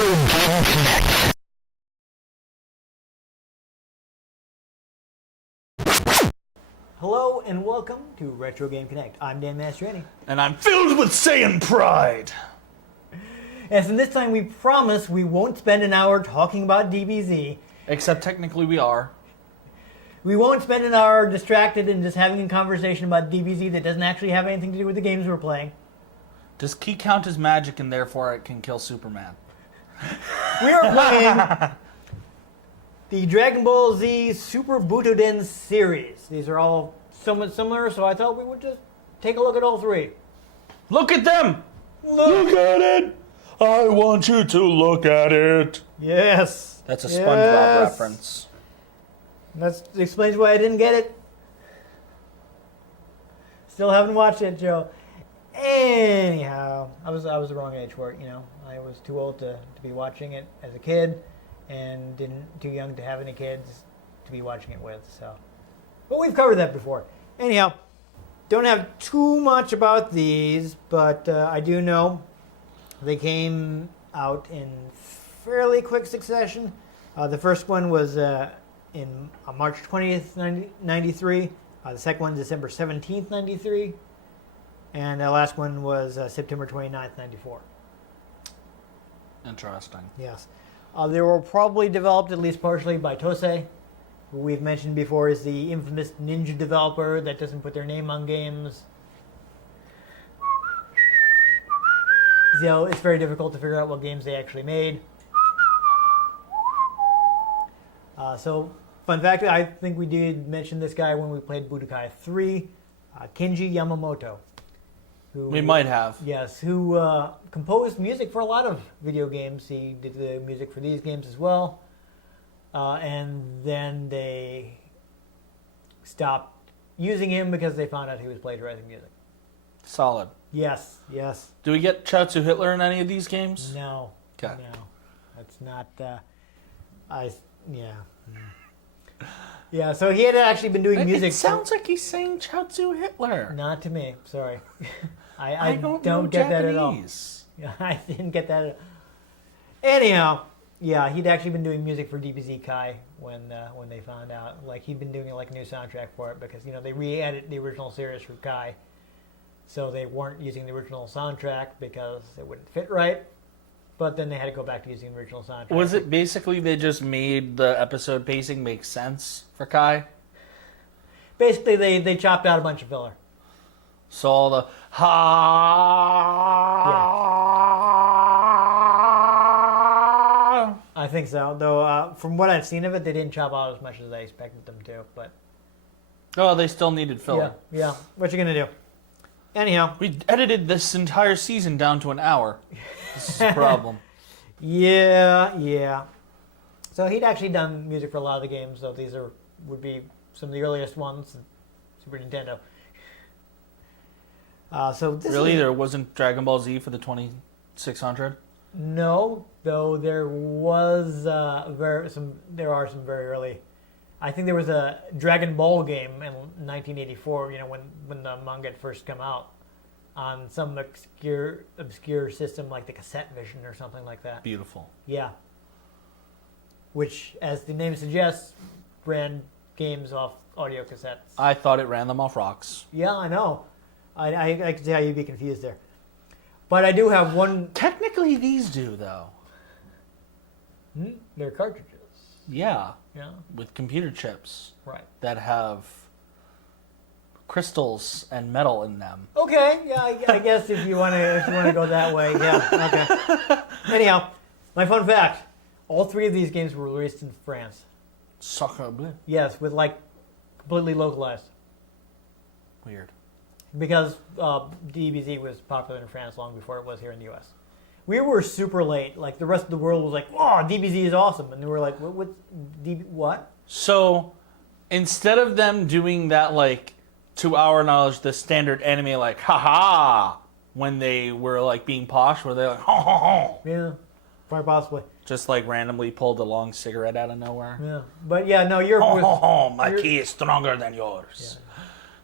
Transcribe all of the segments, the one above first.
Game Connect. Hello and welcome to Retro Game Connect. I'm Dan Mastriani. And I'm filled with Saiyan pride. Yes, and this time we promise we won't spend an hour talking about DBZ. Except technically we are. We won't spend an hour distracted and just having a conversation about DBZ that doesn't actually have anything to do with the games we're playing. Does Ki count as magic and therefore it can kill Superman? We are playing the Dragon Ball Z Super Butoden series. These are all somewhat similar, so I thought we would just take a look at all three. Look at them! Look at it! I want you to look at it. Yes. That's a SpongeBob reference. That explains why I didn't get it. Still haven't watched it, Joe. Anyhow, I was the wrong age for it, you know. I was too old to be watching it as a kid and too young to have any kids to be watching it with, so. But we've covered that before. Anyhow, don't have too much about these, but I do know they came out in fairly quick succession. The first one was in March 20th, 93. The second one, December 17th, 93. And the last one was September 29th, 94. Interesting. Yes. They were probably developed, at least partially, by Tosei, who we've mentioned before is the infamous ninja developer that doesn't put their name on games. So it's very difficult to figure out what games they actually made. So, fun fact, I think we did mention this guy when we played Budokai 3, Kenji Yamamoto. Who, We might have. Yes, who composed music for a lot of video games. He did the music for these games as well. And then they stopped using him because they found out he was plagiarizing music. Solid. Yes, yes. Do we get Chaozu Hitler in any of these games? No. Okay. No. That's not, yeah. Yeah, so he had actually been doing music. It sounds like he's saying Chaozu Hitler. Not to me, sorry. I don't don't know get that at all. Japanese. Yeah, I didn't get that at all. Anyhow, yeah, he'd actually been doing music for DBZ Kai when they found out. Like, he'd been doing like a new soundtrack for it because, you know, they re-edited the original series for Kai. So they weren't using the original soundtrack because it wouldn't fit right. But then they had to go back to using the original soundtrack. Was it basically they just made the episode pacing make sense for Kai? Basically, they chopped out a bunch of filler. So all the I think so. Though, from what I've seen of it, they didn't chop out as much as I expected them to. But Oh, they still needed filler. yeah. What you gonna do? Anyhow. We edited this entire season down to an hour. This is a problem. Yeah. So he'd actually done music for a lot of the games, so these would be some of the earliest ones, Super Nintendo. So this Really? There wasn't Dragon Ball Z for the 2600? No, though there was there are some very early. I think there was a Dragon Ball game in 1984. You know, when the manga had first come out on some obscure system like the Cassette Vision or something like that. Beautiful. Yeah. Which, as the name suggests, ran games off audio cassettes. I thought it ran them off rocks. Yeah, I know. I can see how you'd be confused there. But I do have one. Technically, these do, though. They're cartridges. Yeah. Yeah. With computer chips. Right. That have crystals and metal in them. Okay. Yeah. I guess if you want to go that way, yeah. Okay. Anyhow, my fun fact: all three of these games were released in France. Sacre bleu. Yes, with like completely localized. Weird. Because DBZ was popular in France long before it was here in the U.S. We were super late. Like, the rest of the world was like, "Oh, DBZ is awesome," and we were like, "What?" So, instead of them doing that, like, to our knowledge, the standard anime, like, ha-ha, when they were, like, being posh, where they're like, ha ha ha. Yeah, quite possibly. Just, like, randomly pulled a long cigarette out of nowhere. Yeah, but yeah, no, Europe was... Ho ho ho, my key is stronger than yours. Yeah.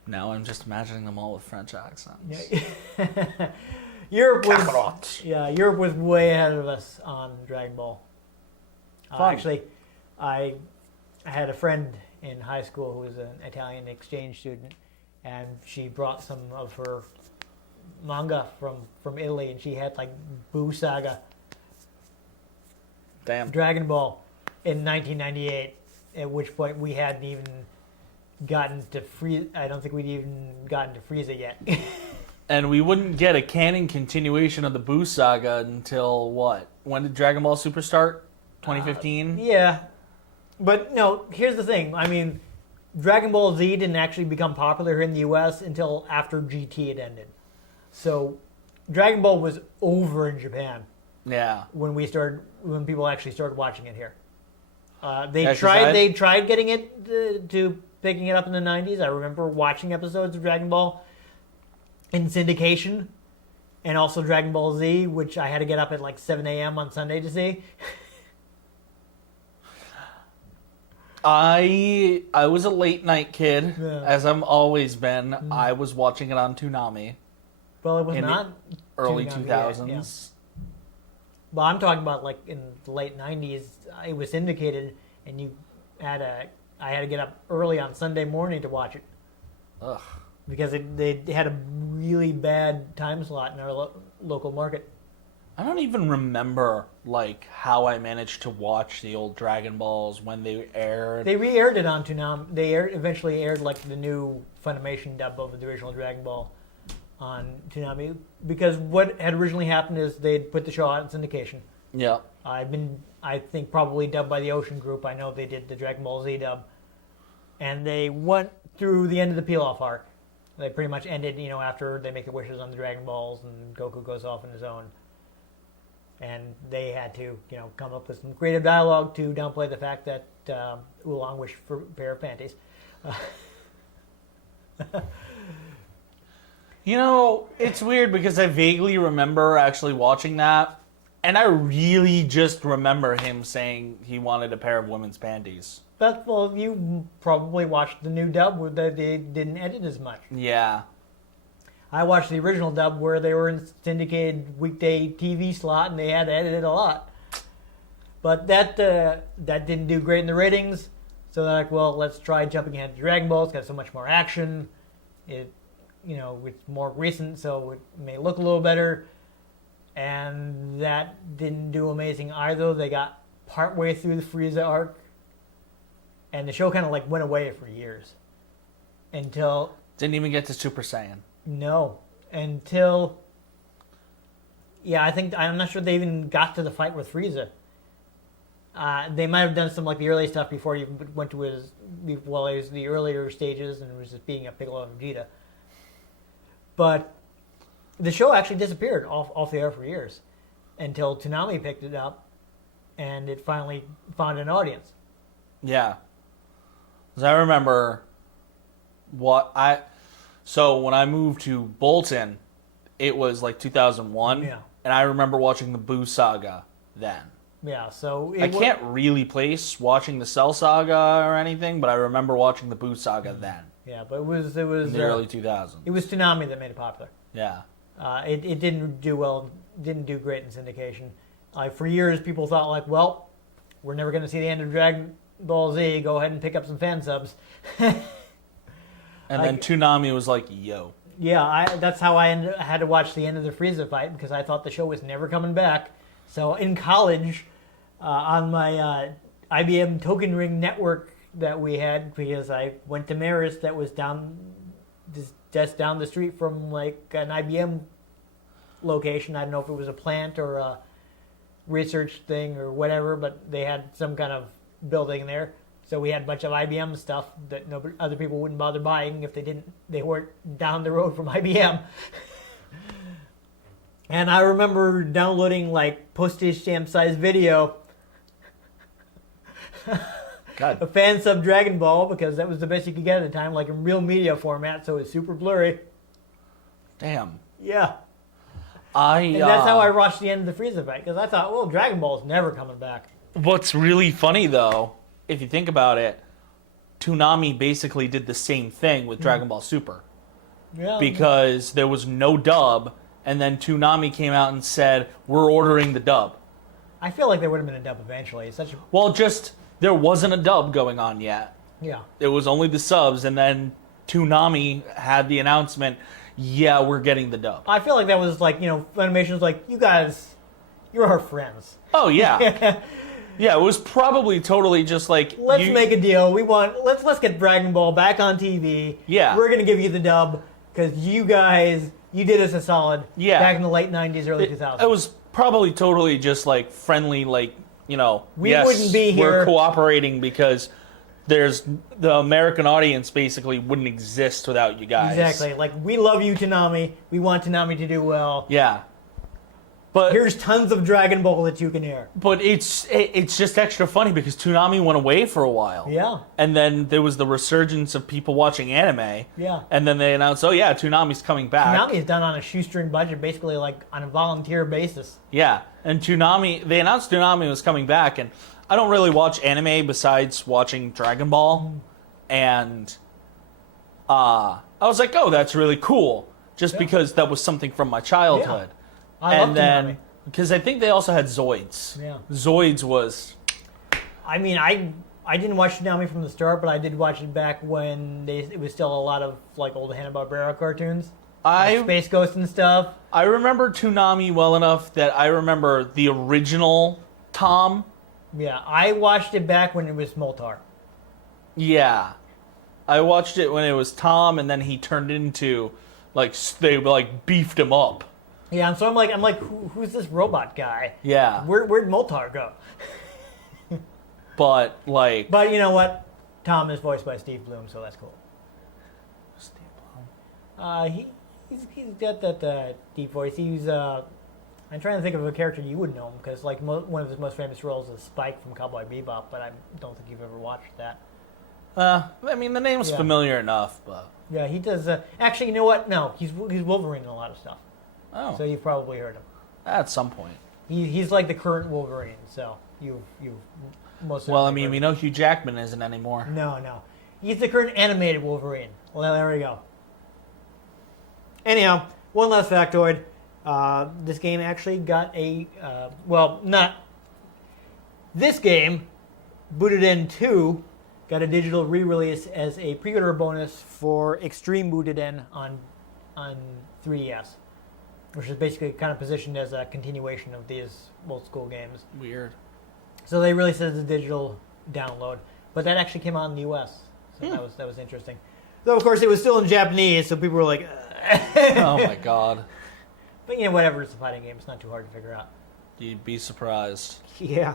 Now I'm just imagining them all with French accents. Yeah. Kakarot. Europe was way ahead of us on Dragon Ball. Fun. Actually, I had a friend in high school who was an Italian exchange student, and she brought some of her manga from Italy, and she had like Buu Saga, Damn. Dragon Ball in 1998. At which point we hadn't even gotten to Frieza. I don't think we'd even gotten to Frieza yet. And we wouldn't get a canon continuation of the Buu Saga until what? When did Dragon Ball Super start? 2015? Yeah. But no, here's the thing. I mean, Dragon Ball Z didn't actually become popular here in the US until after GT had ended. So Dragon Ball was over in Japan Yeah. when people actually started watching it here. They Yeah, 'cause tried getting it to picking it up in the 90s. I remember watching episodes of Dragon Ball in syndication, and also Dragon Ball Z, which I had to get up at like 7 a.m. on Sunday to see. I was a late night kid, Yeah. as I've always been. I was watching it on Toonami, Well, it was In the not early Toonami, 2000s. Well, I'm talking about like in the late 90s. It was syndicated, and I had to get up early on Sunday morning to watch it Ugh. because they had a really bad time slot in our local market. I don't even remember like how I managed to watch the old Dragon Balls when they aired. They re-aired it on Toonami. They eventually aired like the new Funimation dub of the original Dragon Ball on Toonami, because what had originally happened is they'd put the show out in syndication. Yeah. I think probably dubbed by the Ocean Group. I know they did the Dragon Ball Z dub, and they went through the end of the peel-off arc. They pretty much ended, after they make their wishes on the Dragon Balls and Goku goes off on his own. And they had to, come up with some creative dialogue to downplay the fact that Oolong wished for a pair of panties. It's weird because I vaguely remember actually watching that, and I really just remember him saying he wanted a pair of women's panties. Well, you probably watched the new dub where they didn't edit as much. Yeah. I watched the original dub where they were in syndicated weekday TV slot and they had to edit it a lot. But that didn't do great in the ratings. So they're like, well, let's try jumping ahead to Dragon Ball. It's got so much more action. It's more recent, so it may look a little better. And that didn't do amazing either. They got partway through the Frieza arc, and the show kind of like went away for years. Until... Didn't even get to Super Saiyan. No. Until... Yeah, I'm not sure they even got to the fight with Frieza. They might have done some like the early stuff before he went to it was the earlier stages and it was just being a Piccolo and Vegeta. But the show actually disappeared off the air for years until Toonami picked it up and it finally found an audience. Yeah. Because I remember so when I moved to Bolton, it was like 2001. Yeah. And I remember watching the Buu Saga then. Yeah, so... I can't really place watching the Cell Saga or anything, but I remember watching the Buu Saga then. Yeah, but it was In the early 2000s. It was Toonami that made it popular. Yeah. It didn't do well, didn't do great in syndication. For years, people thought like, well, we're never going to see the end of Dragon Ball Z. Go ahead and pick up some fan subs. And then Toonami was like, yo. Yeah, that's how I had to watch the end of the Frieza fight because I thought the show was never coming back. So in college, on my IBM Token Ring network that we had, because I went to Marist that was just down the street from like an IBM location. I don't know if it was a plant or a research thing or whatever, but they had some kind of building there. So we had a bunch of IBM stuff that other people wouldn't bother buying if they weren't down the road from IBM. And I remember downloading like postage stamp size video God. a fan sub Dragon Ball because that was the best you could get at the time, like in real media format, so it's super blurry. Damn. Yeah. And that's how I watched the end of the Frieza fight, because I thought, well, Dragon Ball's never coming back. What's really funny, though, if you think about it, Toonami basically did the same thing with Dragon Ball Super. Yeah. Because there was no dub, and then Toonami came out and said, we're ordering the dub. I feel like there would have been a dub eventually. It's such a... Well, just, there wasn't a dub going on yet. Yeah. It was only the subs, and then Toonami had the announcement, yeah, we're getting the dub. I feel like that was like, Funimation was like, you guys, you're our friends. Oh, yeah. Yeah, it was probably totally just like... Let's make a deal. Let's get Dragon Ball back on TV. Yeah. We're going to give you the dub because you guys, you did us a solid back in the late 90s, early 2000s. It was probably totally just like friendly, like, we wouldn't be here. We're cooperating because the American audience basically wouldn't exist without you guys. Exactly. Like, we love you, Toonami. We want Toonami to do well. Yeah. But here's tons of Dragon Ball that you can hear. But it's just extra funny because Toonami went away for a while. Yeah. And then there was the resurgence of people watching anime. Yeah. And then they announced, oh yeah, Toonami's coming back. Toonami is done on a shoestring budget, basically like on a volunteer basis. Yeah. And they announced Toonami was coming back, and I don't really watch anime besides watching Dragon Ball. And I was like, oh, that's really cool. Just because that was something from my childhood. Yeah. I love Toonami. Because I think they also had Zoids. Yeah. Zoids was... I mean, I didn't watch Toonami from the start, but I did watch it back when it was still a lot of like old Hanna-Barbera cartoons. Like Space Ghost and stuff. I remember Toonami well enough that I remember the original Tom. Yeah, I watched it back when it was Moltar. Yeah. I watched it when it was Tom, and then he turned into, like, they beefed him up. Yeah, so I'm like, who's this robot guy? Yeah. Where'd Moltar go? But you know what? Tom is voiced by Steve Bloom, so that's cool. Steve Bloom. He's got that deep voice. I'm trying to think of a character you would know him because like one of his most famous roles is Spike from Cowboy Bebop, but I don't think you've ever watched that. I mean, the name's familiar enough, but yeah, he does. Actually, you know what? No, he's Wolverine in a lot of stuff. Oh, so you've probably heard him at some point. He's like the current Wolverine, so you've most. Well, I mean, we know Hugh Jackman isn't anymore. No, he's the current animated Wolverine. Well, there we go. Anyhow, one last factoid. This game actually got not this game. Butoden 2 got a digital re-release as a pre-order bonus for Extreme Butoden on 3DS, which is basically kind of positioned as a continuation of these old school games. Weird. So they released it as a digital download, but that actually came out in the U.S. So that was interesting. Though of course it was still in Japanese, so people were like, "Oh my god." But whatever, it's a fighting game. It's not too hard to figure out. You'd be surprised. Yeah.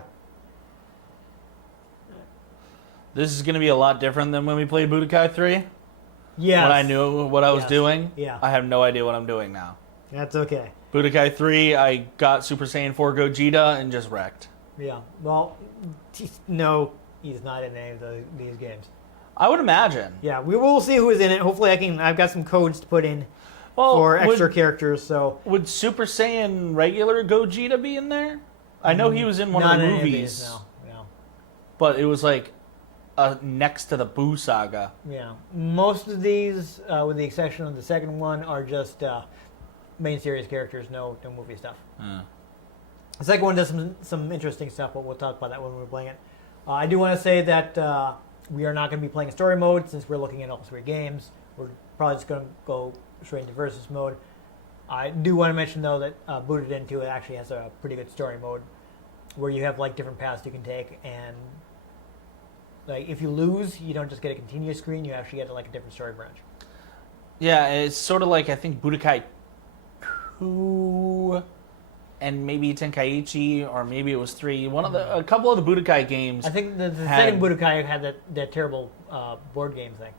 This is going to be a lot different than when we played Budokai 3. Yeah. When I knew what I was doing. Yeah. I have no idea what I'm doing now. That's okay. Budokai 3, I got Super Saiyan 4 Gogeta and just wrecked. Yeah. Well, no, he's not in any of these games. I would imagine. Yeah, we will see who is in it. Hopefully I've got some codes to put in for extra characters. So would Super Saiyan regular Gogeta be in there? I know he was in one of the movies. No. But it was like next to the Buu saga. Yeah. Most of these, with the exception of the second one, are just main series characters, no movie stuff. The second one does some interesting stuff, but we'll talk about that when we're playing it. I do want to say that we are not going to be playing a story mode since we're looking at all three games. We're probably just going to go straight into versus mode. I do want to mention, though, that Butoden 2 actually has a pretty good story mode where you have like different paths you can take, and like if you lose, you don't just get a continuous screen, you actually get like a different story branch. Yeah, it's sort of like, I think, Budokai 2 and maybe Tenkaichi, or maybe it was 3. A couple of the Budokai games. I think the second Budokai had that terrible board game thing.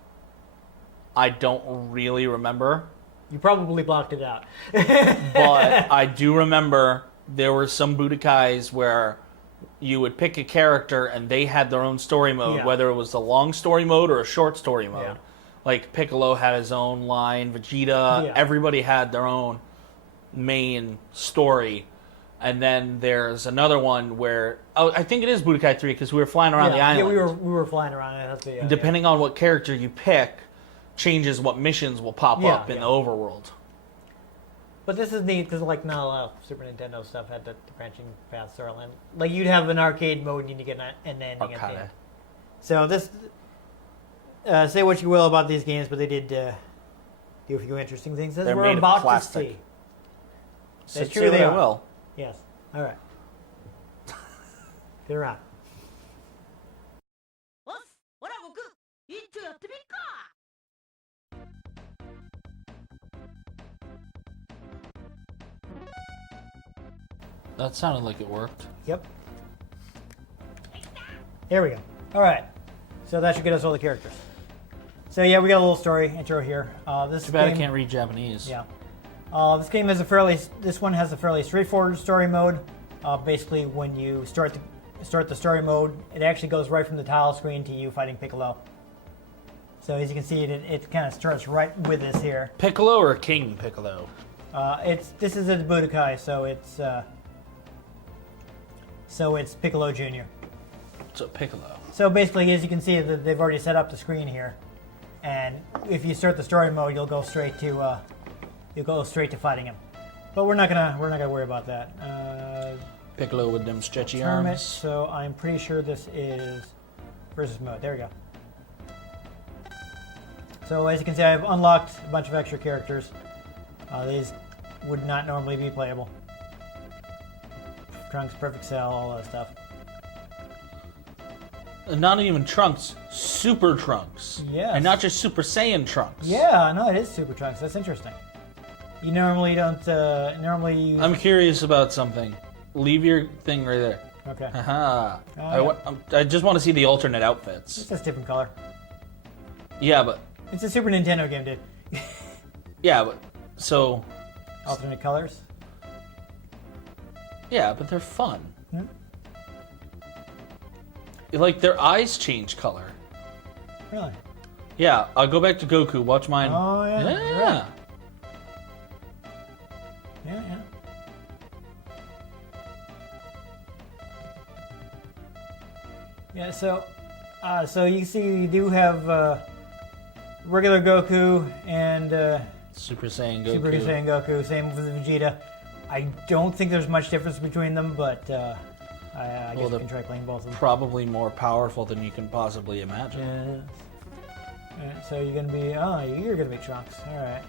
I don't really remember. You probably blocked it out. But I do remember there were some Budokais where you would pick a character and they had their own story mode, whether it was a long story mode or a short story mode. Yeah. Like Piccolo had his own line, Vegeta, everybody had their own main story. And then there's another one where I think it is Budokai 3 because we were flying around the island. Yeah, we were flying around. Depending on what character you pick, changes what missions will pop up in the overworld. But this is neat because like not a lot of Super Nintendo stuff had the branching path storyline. Like you'd have an arcade mode and you need to get an ending at the end. So this, say what you will about these games, but they did do a few interesting things. As They're we're made of about plastic. to see. So That's say true. what They I are. will. Yes. All right. Get around. That sounded like it worked. Yep. There we go. All right. So that should get us all the characters. So yeah, we got a little story intro here. This Too bad game, I can't read Japanese. Yeah. This one has a fairly straightforward story mode. Basically, when you start the story mode, it actually goes right from the title screen to you fighting Piccolo. So as you can see, it kind of starts right with this here. Piccolo or King Piccolo? This is a Butoden, so it's Piccolo Jr. So Piccolo. So basically, as you can see, they've already set up the screen here, and if you start the story mode, you'll go straight to fighting him. But we're not gonna worry about that. Piccolo with them stretchy Tournament, arms. so I'm pretty sure this is versus mode. There we go. So as you can see, I've unlocked a bunch of extra characters. These would not normally be playable. Trunks, Perfect Cell, all that stuff. Not even Trunks, Super Trunks. Yes. And not just Super Saiyan Trunks. Yeah, no, it is Super Trunks. That's interesting. You normally don't. Normally you. I'm curious about something. Leave your thing right there. Okay. Haha. Yeah. I just want to see the alternate outfits. It's just different color. Yeah, but It's a Super Nintendo game, dude. so Alternate colors. yeah, but they're fun. Hmm? Like their eyes change color. Really? Yeah, I'll go back to Goku. Watch mine. Oh yeah. Yeah. You're right. Yeah, yeah. Yeah, so you see you do have regular Goku and Super Saiyan Goku. Super Saiyan Goku, same with Vegeta. I don't think there's much difference between them, but I guess you can try playing both of them. Probably more powerful than you can possibly imagine. Yeah, so you're gonna be Trunks. All right.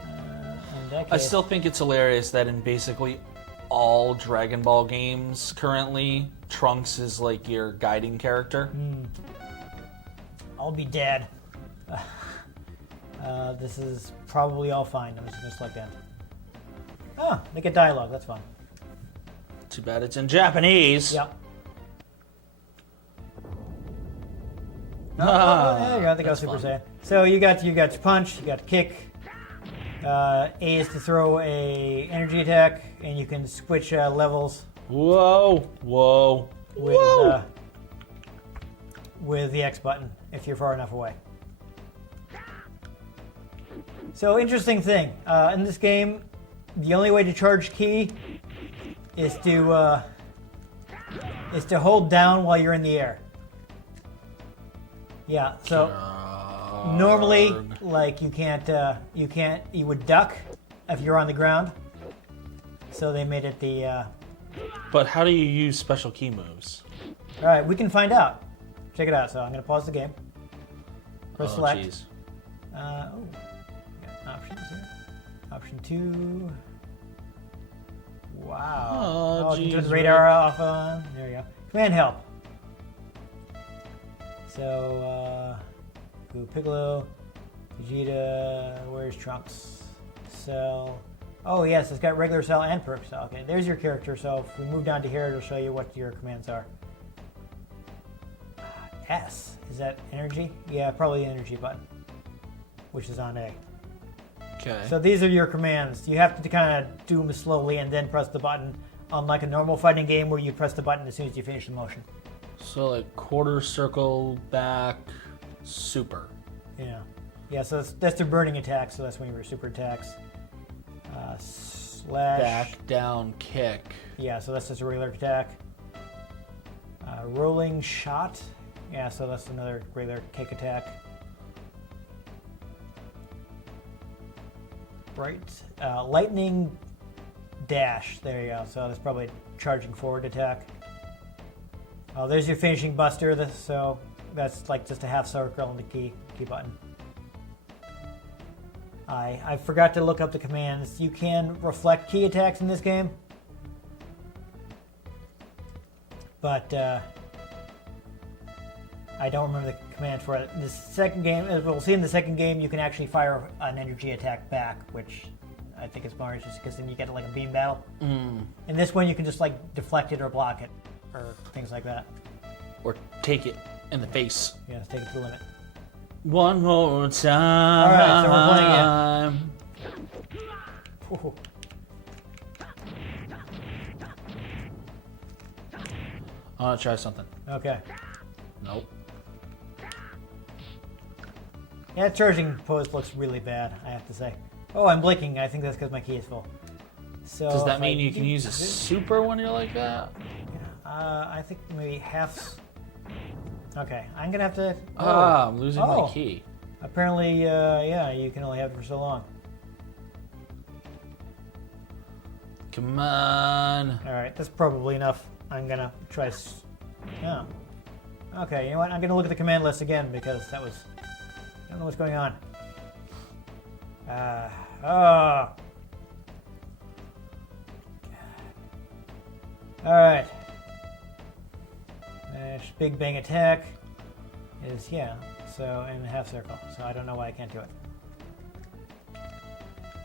In that I case, still think it's hilarious that in basically all Dragon Ball games currently, Trunks is like your guiding character. I'll be dead. This is probably all fine. I'm just gonna select that. Oh, they get dialogue. That's fun. Too bad it's in Japanese. Yep. Ah, there you go. I think I was that's Super fun. Saiyan. So you got to punch, you got to kick. A is to throw a energy attack, and you can switch levels Whoa, whoa, whoa. With the X button if you're far enough away. So interesting thing in this game, the only way to charge ki is to hold down while you're in the air. Yeah. So normally, like you would duck if you're on the ground. So they made it the. But how do you use special key moves? All right, we can find out. Check it out. So I'm going to pause the game. Press select. Jeez. Got options here. Option 2. Wow. Oh, you can turn geez, the radar off on. There you go. Command help. So, Piccolo, Vegeta, where's Trunks? Cell. Oh, yes, it's got regular Cell and Perk Cell. Okay, there's your character. So if we move down to here, it'll show you what your commands are. S. Is that energy? Yeah, probably the energy button, which is on A. Okay. So these are your commands. You have to kind of do them slowly and then press the button, unlike a normal fighting game where you press the button as soon as you finish the motion. So like quarter circle back, super. Yeah. Yeah, so that's their burning attack, so that's when your super attacks. Slash. Back, down, kick. Yeah, so that's just a regular attack. Rolling shot. Yeah, so that's another regular kick attack. Right. Lightning dash. There you go. So that's probably charging forward attack. Oh, there's your finishing buster. So that's like just a half circle and the key button. I forgot to look up the commands. You can reflect key attacks in this game. But I don't remember the command for it. The second game, as we'll see in the second game, you can actually fire an energy attack back, which I think is bonus just because then you get like a beam battle. In this one, you can just like deflect it or block it, or things like that. Or take it in the face. Yeah, take it to the limit. One more time. All right, so we're playing it. I want to try something. Okay. Nope. Yeah, charging pose looks really bad, I have to say. Oh, I'm blinking. I think that's because my key is full. So does that mean you can use a super when you're like that? I think maybe half. Okay, I'm gonna have to. I'm losing my key. Apparently, yeah, you can only have it for so long. Come on. All right, that's probably enough. I'm gonna try. Yeah. Okay, you know what? I'm gonna look at the command list again because that was. I don't know what's going on. All right. Big bang attack is so in a half circle. So I don't know why I can't do it.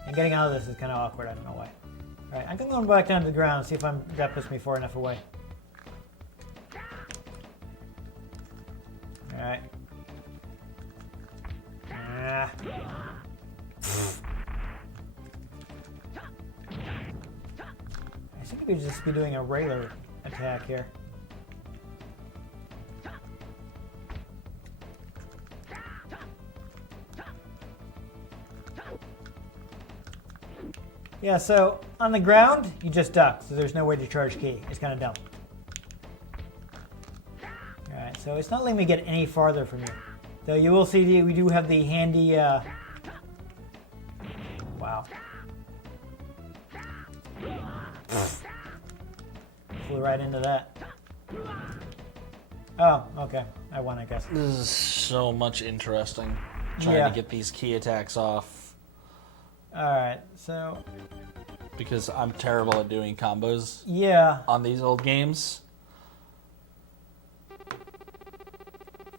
And getting out of this is kind of awkward. I don't know why. All right, I'm gonna go back down to the ground and see if that puts me far enough away. All right. I think we just be doing a regular attack here. Yeah, so on the ground, you just duck, so there's no way to charge key. It's kind of dumb. Alright, so it's not letting me get any farther from you. Though you will see we do have the handy, wow. Flew right into that. Oh, okay. I won, I guess. This is so much interesting. Trying to get these key attacks off. Alright, so... Because I'm terrible at doing combos. Yeah. On these old games.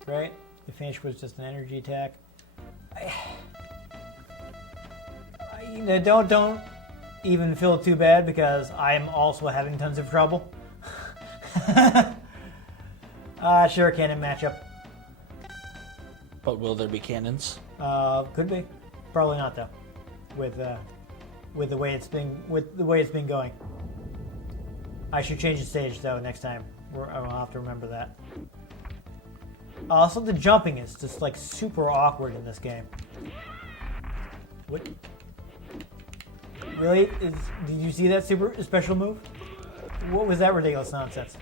Right? The finish was just an energy attack. Don't even feel too bad because I'm also having tons of trouble. Sure, cannon matchup. But will there be cannons? Could be. Probably not though. With the way it's been going. I should change the stage though next time. I'll have to remember that. Also, the jumping is just like super awkward in this game. What? Really? Did you see that super special move? What was that ridiculous nonsense?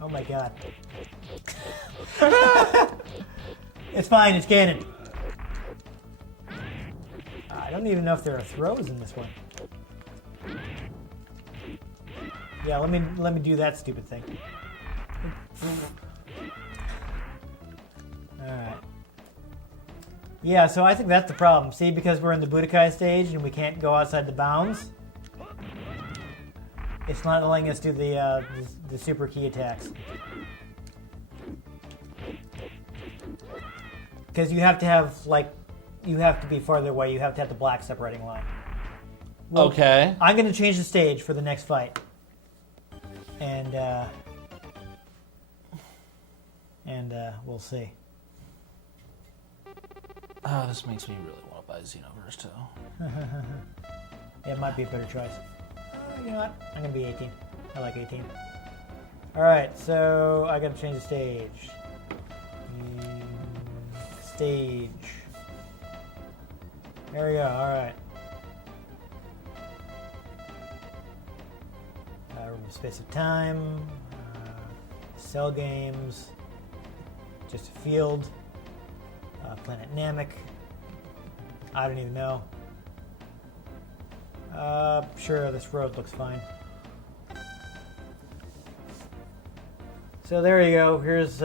Oh my god. It's fine, it's canon. I don't even know if there are throws in this one. Yeah, let me do that stupid thing. Alright. Yeah, so I think that's the problem. See, because we're in the Budokai stage and we can't go outside the bounds, it's not letting us do the super key attacks. Because you have to have, you have to be farther away. You have to have the black separating line. Well, okay. I'm going to change the stage for the next fight. And we'll see. Oh, this makes me really want to buy Xenoverse too. It might be a better choice. You know what? I'm going to be 18. I like 18. Alright, so I got to change the stage. Stage. There we go, alright. Space of time. Cell games. Just a field. Planet Namek. I don't even know. Sure, this road looks fine. So there you go. Here's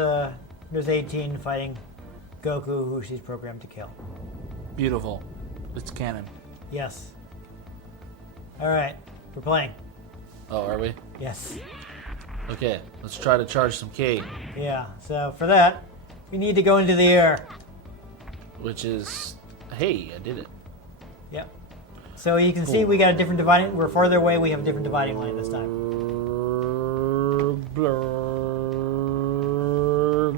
18 fighting Goku, who she's programmed to kill. Beautiful. It's canon. Yes. All right, we're playing. Oh, are we? Yes. Okay, let's try to charge some Ki. Yeah. So for that, we need to go into the air. Which is, hey, I did it. Yep. So you can see we got a different dividing. We're farther away. We have a different dividing line this time. All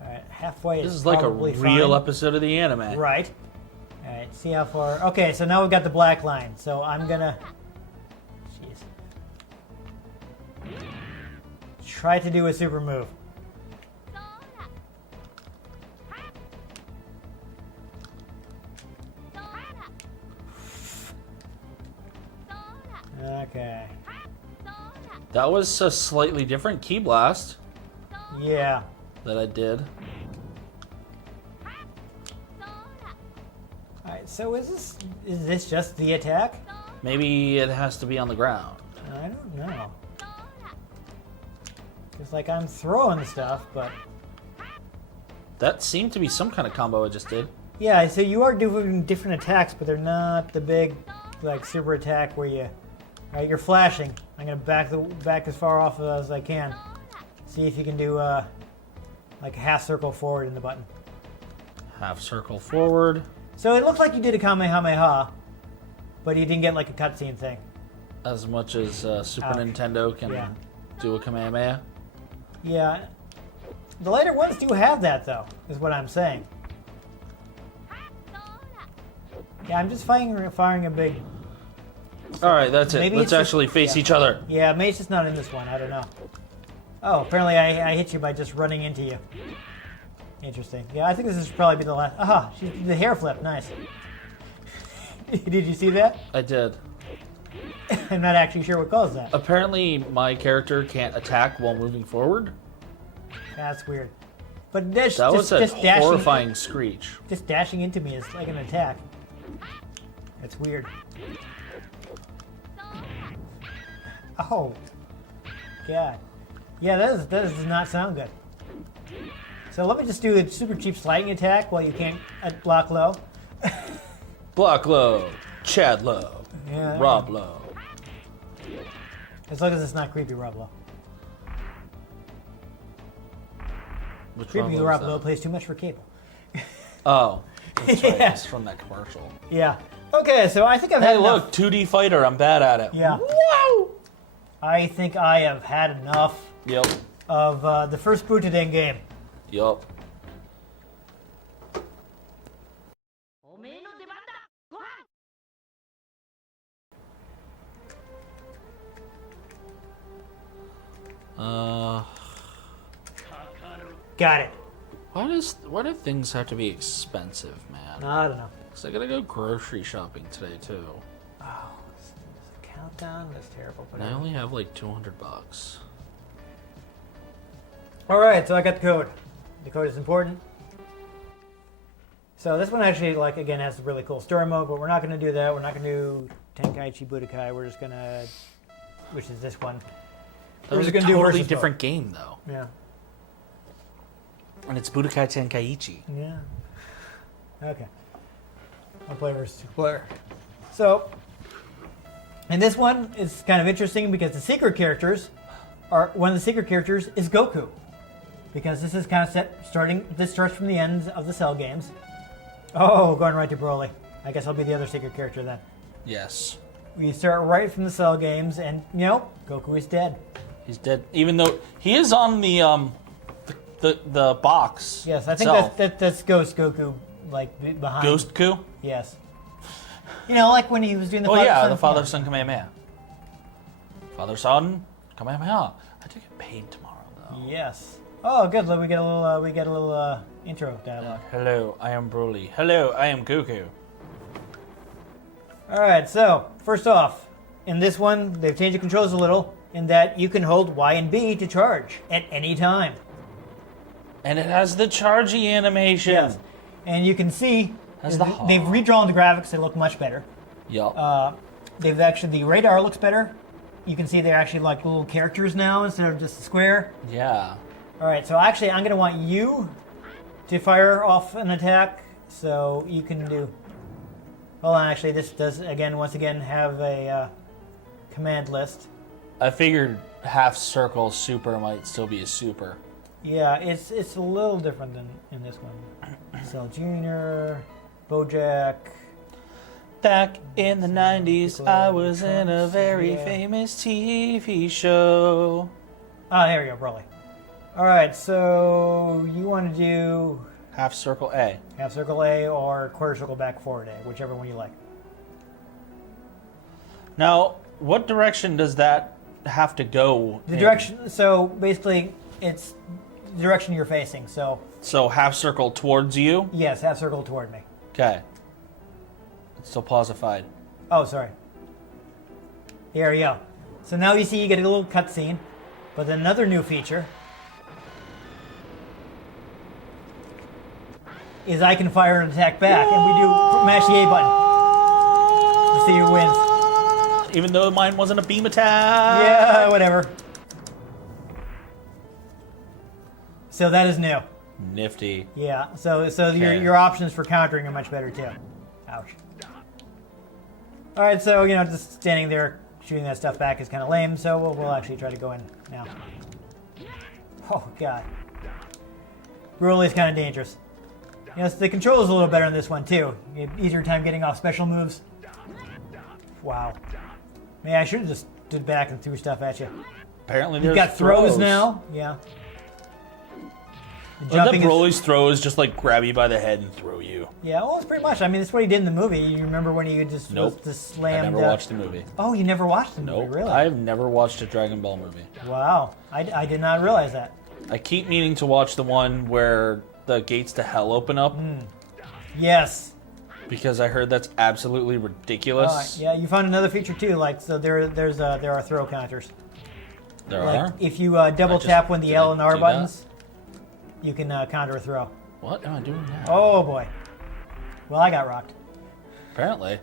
right, halfway. This is like a real episode of the anime. Right. All right. See how far. Okay. So now we've got the black line. So I'm gonna. Jeez. Try to do a super move. Okay. That was a slightly different Ki blast Yeah. that I did. Alright, so is this just the attack? Maybe it has to be on the ground. I don't know. It's like I'm throwing stuff, but That seemed to be some kind of combo I just did. yeah, so you are doing different attacks, but they're not the big like super attack where you alright, you're flashing. I'm gonna back as far off as I can. See if you can do like a half circle forward in the button. Half circle forward. So it looks like you did a Kamehameha, but you didn't get like a cutscene thing. As much as Super Ouch. Nintendo can Yeah. do a Kamehameha. Yeah. The later ones do have that though, is what I'm saying. Yeah, I'm just firing a big. Alright, that's it. Maybe Let's it's just- actually face yeah. each other. Yeah, maybe it's just not in this one. I don't know. Oh, apparently I hit you by just running into you. Interesting. Yeah, I think this is probably be the last. Aha! She did the hair flip. Nice. Did you see that? I did. I'm not actually sure what caused that. Apparently, my character can't attack while moving forward. That's weird. But this, That was a just dashing, horrifying screech. just dashing into me is like an attack. It's weird. Oh, God. Yeah, that does not sound good. So let me just do a super cheap sliding attack while you can't block low. Block low, Chad low, Yeah. Rob low. As long as it's not creepy Rob Lowe. Which Creepy Rob Rob Low Lowe is plays too much for cable. that? Oh, that's right. Yeah. It's from that commercial. Yeah. Okay, so I think I've Hey, had enough. look, 2D fighter. I'm bad at it. Yeah. Wow. I think I have had enough Yep. of the first Butoden game. Yup. Got it. Why do things have to be expensive, man? I don't know. 'Cause I gotta go grocery shopping today too. Oh, it's a countdown. That's terrible. And I only have like $200. All right, so I got the code. The code is important. So this one actually, like, again, has a really cool story mode, but we're not going to do that. We're not going to do Tenkaichi Budokai. We're just going to, which is this one. That was a just gonna do totally versus different game though. Yeah. And it's Budokai Tenkaichi. Yeah. Okay. One player versus two player. So, and this one is kind of interesting because the secret characters are, one of the secret characters is Goku. Because this is kind of this starts from the ends of the Cell games. Oh, going right to Broly. I guess I'll be the other secret character then. Yes. We start right from the Cell games, and, you know, Goku is dead. He's dead. Even though he is on the box. Yes, I think itself. that's Ghost Goku, like, behind. Ghost Ku? Yes. You know, like when he was doing the Oh father yeah, son. the father son Kamehameha. Father son Kamehameha. I do get paid tomorrow though. Yes. Oh, good. Look, we get a little intro dialogue. Hello, I am Broly. Hello, I am Goku. All right. So first off, in this one, they've changed the controls a little in that you can hold Y and B to charge at any time. And it has the chargy animation. Yes. And you can see That's the They've redrawn the graphics. They look much better. Yup. They've actually, the radar looks better. You can see they're actually like little characters now instead of just a square. Yeah. All right, so actually I'm going to want you to fire off an attack. So you can do... Hold on, actually, this does, once again, have a command list. I figured half circle super might still be a super. Yeah, it's a little different than in this one. Cell Jr., Bojack... Back in the 90s, I was in a very famous TV show. Ah, there we go, Broly. All right, so you want to do Half circle A. half circle A or quarter circle back forward A, whichever one you like. Now, what direction does that have to go? The direction, so basically it's the direction you're facing. So half circle towards you? yes, half circle toward me. Okay. It's still pausified. Oh, sorry. Here we go. So now you see you get a little cutscene, but then another new feature is I can fire an attack back, and we do mash the A button to see who wins. Even though mine wasn't a beam attack. Yeah, whatever. So that is new. Nifty. Yeah, so Okay. your options for countering are much better too. Ouch. All right, so just standing there shooting that stuff back is kind of lame. So we'll actually try to go in now. Oh god, Broly's kind of dangerous. Yes, the control is a little better in this one too. You have easier time getting off special moves. Wow. Man, I should have just stood back and threw stuff at you. Apparently You've there's got throws now. Yeah. Well, that Broly's throws just like grab you by the head and throw you. Yeah, well, it's pretty much. I mean, that's what he did in the movie. You remember when he just Nope. was just slammed? I never watched the movie. Oh, you never watched the Nope. movie, really? I've never watched a Dragon Ball movie. Wow, I did not realize that. I keep meaning to watch the one where the gates to hell open up Yes. because I heard that's absolutely ridiculous. Yeah, you found another feature too. Like, so there are throw counters. There Like, are? if you double just- tap when the did L I and R do buttons, you can counter a throw. What am I doing now? Oh boy. Well, I got rocked. Apparently.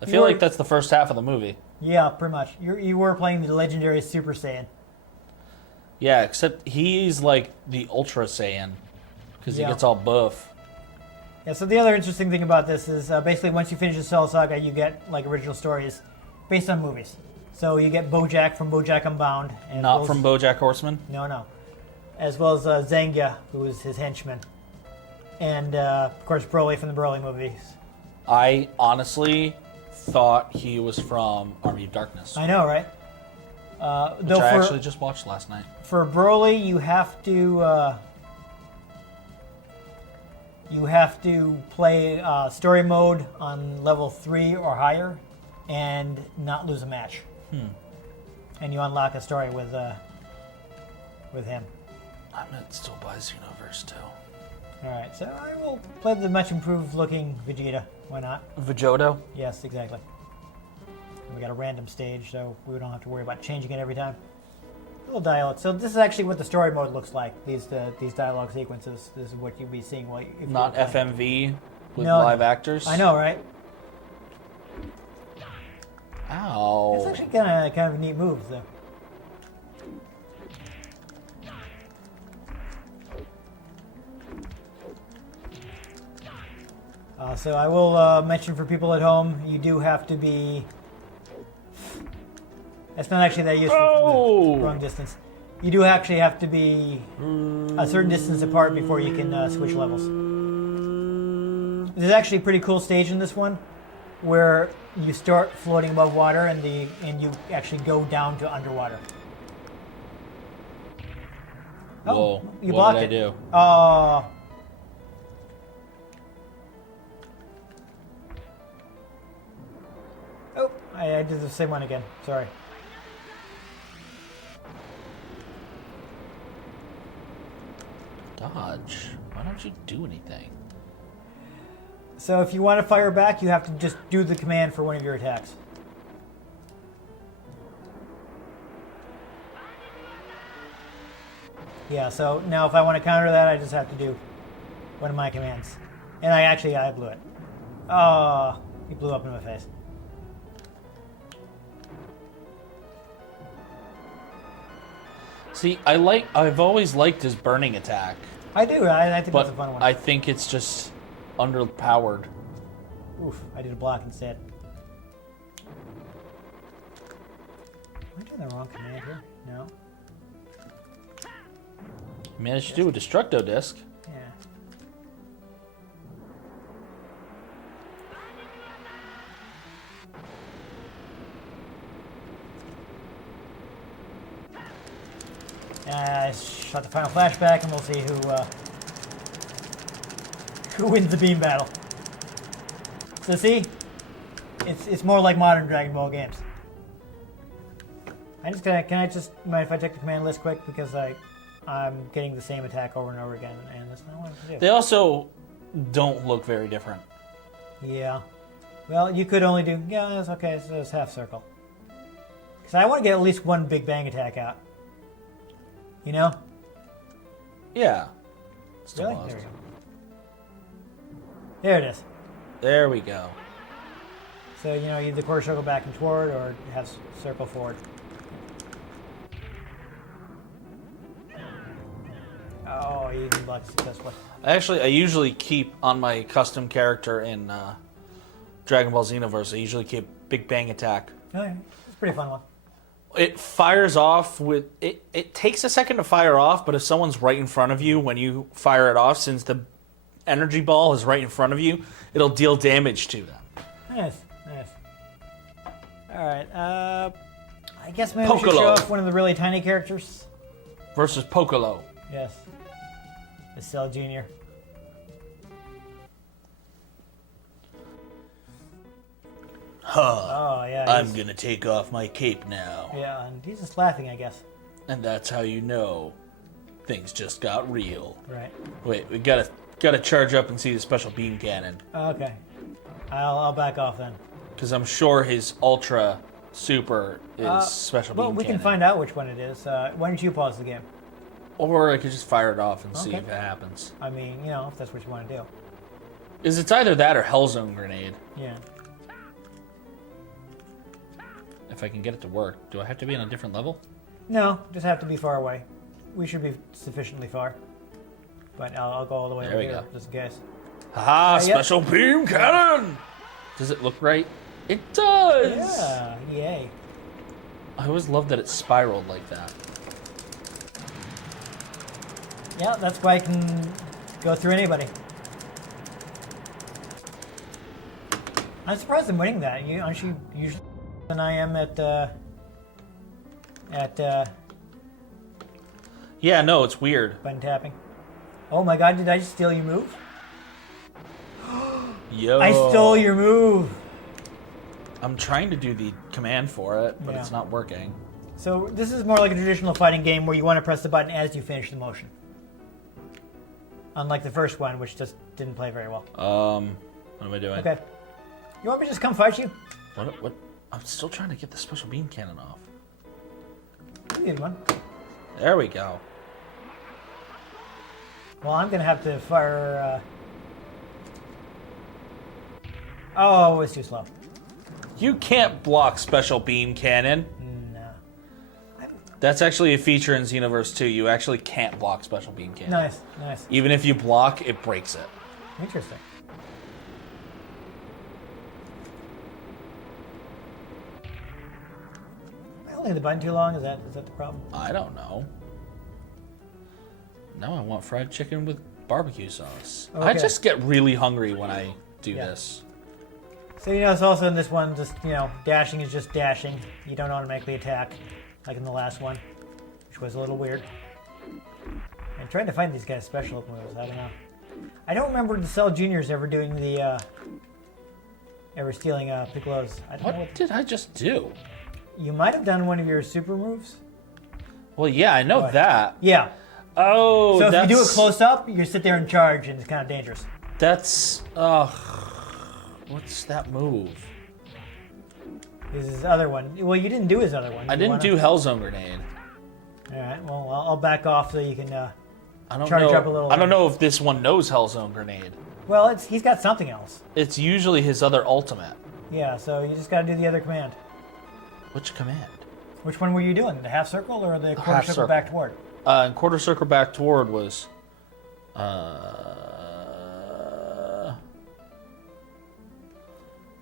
I feel like that's the first half of the movie. Yeah, pretty much. You were playing the legendary Super Saiyan. Yeah, except he's like the Ultra Saiyan because Yeah. he gets all buff. Yeah, so the other interesting thing about this is basically once you finish the Cell Saga, you get like original stories based on movies. So you get Bojack from Bojack Unbound. And Not from BoJack Horseman? No. As well as Zangia, who is his henchman. And, of course, Broly from the Broly movies. I honestly thought he was from Army of Darkness, I know, right? which Though I for, actually just watched last night. for Broly, you have to play story mode on level 3 or higher and not lose a match. And you unlock a story with him. I meant still buy Xenoverse too. Alright, so I will play the much improved looking Vegeta. Why not? Vajoto? Yes, exactly. And we got a random stage, so we don't have to worry about changing it every time. Little dialogue. So this is actually what the story mode looks like. These dialogue sequences. This is what you'll be seeing. If Not you're playing. FMV with No. live actors? I know, right? Ow. It's actually kind of a neat move, though. So I will mention for people at home, you do have to be... That's not actually that useful. Oh! Wrong distance. You do actually have to be a certain distance apart before you can switch levels. There's actually a pretty cool stage in this one where you start floating above water and you actually go down to underwater. Whoa. You What blocked did I it. do? Oh. Oh, I did the same one again. Sorry. Dodge. Why don't you do anything? So if you want to fire back, you have to just do the command for one of your attacks. Yeah, so now if I want to counter that, I just have to do one of my commands. And I blew it. Oh, he blew up in my face. See, I've always liked his burning attack. I do. I think But that's a fun one. I think it's just underpowered. Oof, I did a block instead. Am I doing the wrong command here? No. Managed to do a Destructo Disc. Yeah. I shot the final flashback, and we'll see who wins the beam battle. So see, it's more like modern Dragon Ball games. Can I just mind if I take the command list quick, because I'm getting the same attack over and over again, and that's not what I want to do. They also don't look very different. Yeah. Well, you could only do, yeah, that's okay, so it's half circle. Because I want to get at least one big bang attack out. You know? Yeah. Still Really? lost. There we go. There it is. There we go. So, you know, either quarter circle back and toward, or have circle forward. Oh, you didn't block successfully. I usually keep on my custom character in Dragon Ball Xenoverse. I usually keep Big Bang Attack. Oh, yeah. It's a pretty fun one. It fires off with it takes a second to fire off, but if someone's right in front of you when you fire it off, since the energy ball is right in front of you, it'll deal damage to them. Nice, nice. All right, I guess maybe we should show Pokolo. off one of the really tiny characters. Versus Pokolo. Yes. The Cell Jr. Huh. Oh, yeah. I'm gonna take off my cape now. Yeah, and he's just laughing, I guess. And that's how you know things just got real. Right. Wait, we gotta charge up and see the special beam cannon. Okay. I'll back off then. Because I'm sure his ultra super is special Well, beam we cannon. can find out which one it is. Why don't you pause the game? Or I could just fire it off and see Okay. if it happens. I mean, you know, if that's what you want to do. Is it's either that or Hellzone Grenade. Yeah. If I can get it to work. Do I have to be on a different level? No, just have to be far away. We should be sufficiently far. But I'll go all the way There over we here, go. just in case. Haha, Yep. special beam cannon! Does it look right? It does! Yeah, yay. I always loved that it spiraled like that. Yeah, that's why I can go through anybody. I'm surprised I'm winning that. Aren't you usually than I am at Yeah, no, it's weird. button tapping? Oh my god, did I just steal your move? Yo. I stole your move! I'm trying to do the command for it, but Yeah. it's not working. So this is more like a traditional fighting game where you want to press the button as you finish the motion. Unlike the first one, which just didn't play very well. What am I doing? Okay. You want me to just come fight you? What? I'm still trying to get the special beam cannon off. You did one. There we go. Well, I'm going to have to fire... Oh, it's too slow. You can't block special beam cannon. No. That's actually a feature in Xenoverse 2. You actually can't block special beam cannon. Nice, nice. Even if you block, it breaks it. Interesting. Am I holding the button too long? Is that the problem? I don't know. Now I want fried chicken with barbecue sauce. I Okay. just get really hungry when I do Yeah. this. So, you know, it's also in this one, just, you know, dashing is just dashing. You don't automatically attack, like in the last one, which was a little weird. I'm trying to find these guys' special moves. I don't know. I don't remember the Cell Juniors ever doing the, ever stealing Piccolo's. I don't know What did I just do? You might have done one of your super moves. Well, yeah, I know Oh, that. Yeah. Oh, So if that's... you do it close up, you sit there and charge, and it's kind of dangerous. That's... what's that move? This is his other one. Well, you didn't do his other one. I didn't do Hellzone Grenade. All right. Well, I'll back off so you can I don't charge know. up a little. I don't know if this one knows Hellzone Grenade. Well, he's got something else. It's usually his other ultimate. Yeah, so you just got to do the other command. Which command? Which one were you doing? The half circle or the quarter half circle circle. back toward? And quarter circle back toward was... that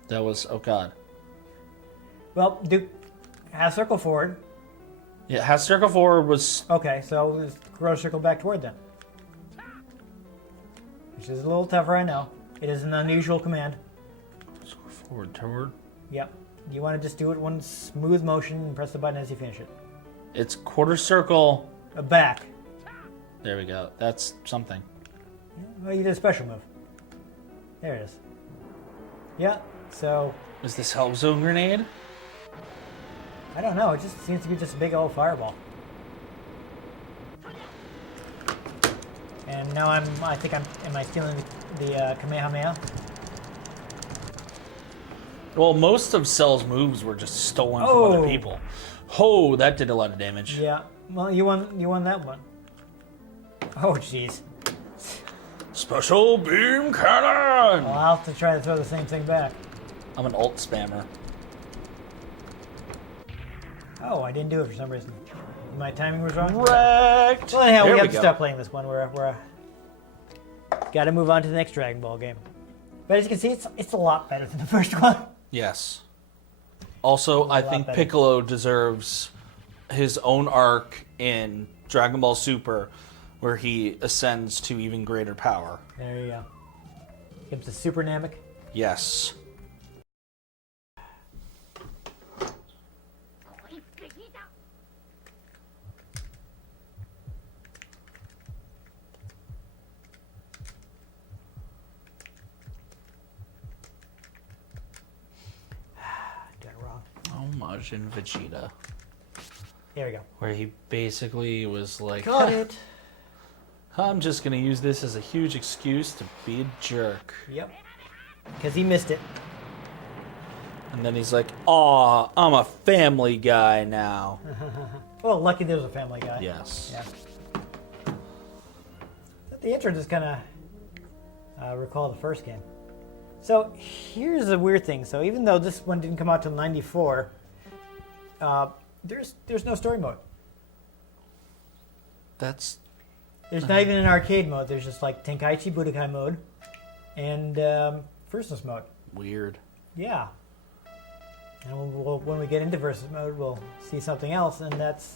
was... Oh, God. Well, do half circle forward. Yeah, half circle forward was... Okay, so it's quarter circle back toward then. Which is a little tougher, I know. It is an unusual command. Forward toward? Yep. You want to just do it one smooth motion and press the button as you finish it. It's quarter circle... Back. There we go. That's something. Well, you did a special move. There it is. Yeah, so... Is this Help Zone grenade? I don't know, it just seems to be just a big old fireball. And now am I stealing the Kamehameha? Well, most of Cell's moves were just stolen from other people. Oh, that did a lot of damage. Yeah, well, you won that one. Oh, jeez. Special beam cannon! Well, I'll have to try to throw the same thing back. I'm an alt spammer. Oh, I didn't do it for some reason. My timing was wrong. Wrecked! Well, anyhow, There we have to go. stop playing this one. We're got to move on to the next Dragon Ball game. But as you can see, it's a lot better than the first one. Yes. Also, I think better. Piccolo deserves his own arc in Dragon Ball Super, where he ascends to even greater power. There you go. Gives the Super Namek. Yes. Doing it wrong. Homage in Vegeta, There we go. where he basically was like, Got it. I'm just going to use this as a huge excuse to be a jerk. Yep. Because he missed it. And then he's like, aw, I'm a family guy now. Well, lucky there's a Family Guy. Yes. Yeah. The intro just kind of recall the first game. So here's the weird thing. So even though this one didn't come out till '94, there's no story mode. That's... There's not even an arcade mode. There's just like Tenkaichi Budokai mode and versus mode. weird. Yeah. And when we get into versus mode, we'll see something else, and that's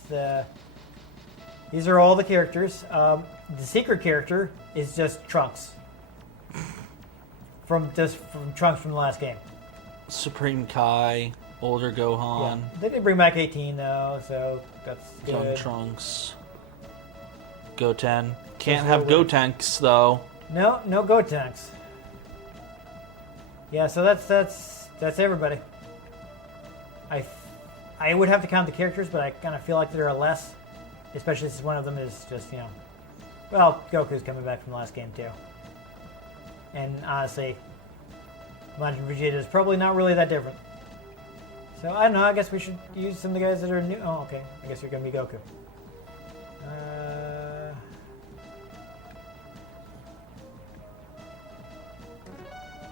these are all the characters. The secret character is just Trunks. From Trunks from the last game. Supreme Kai, older Gohan, Yeah. They did bring back 18 though, so that's young good. Trunks, Goten. Can't There's have no way. Gotenks though. No Gotenks. Yeah, so that's everybody. I would have to count the characters, but I kind of feel like there are less, especially since one of them is just, well, Goku's coming back from the last game too. And honestly, Majin Vegeta is probably not really that different. So I don't know, I guess we should use some of the guys that are new. Oh, okay. I guess you're going to be Goku.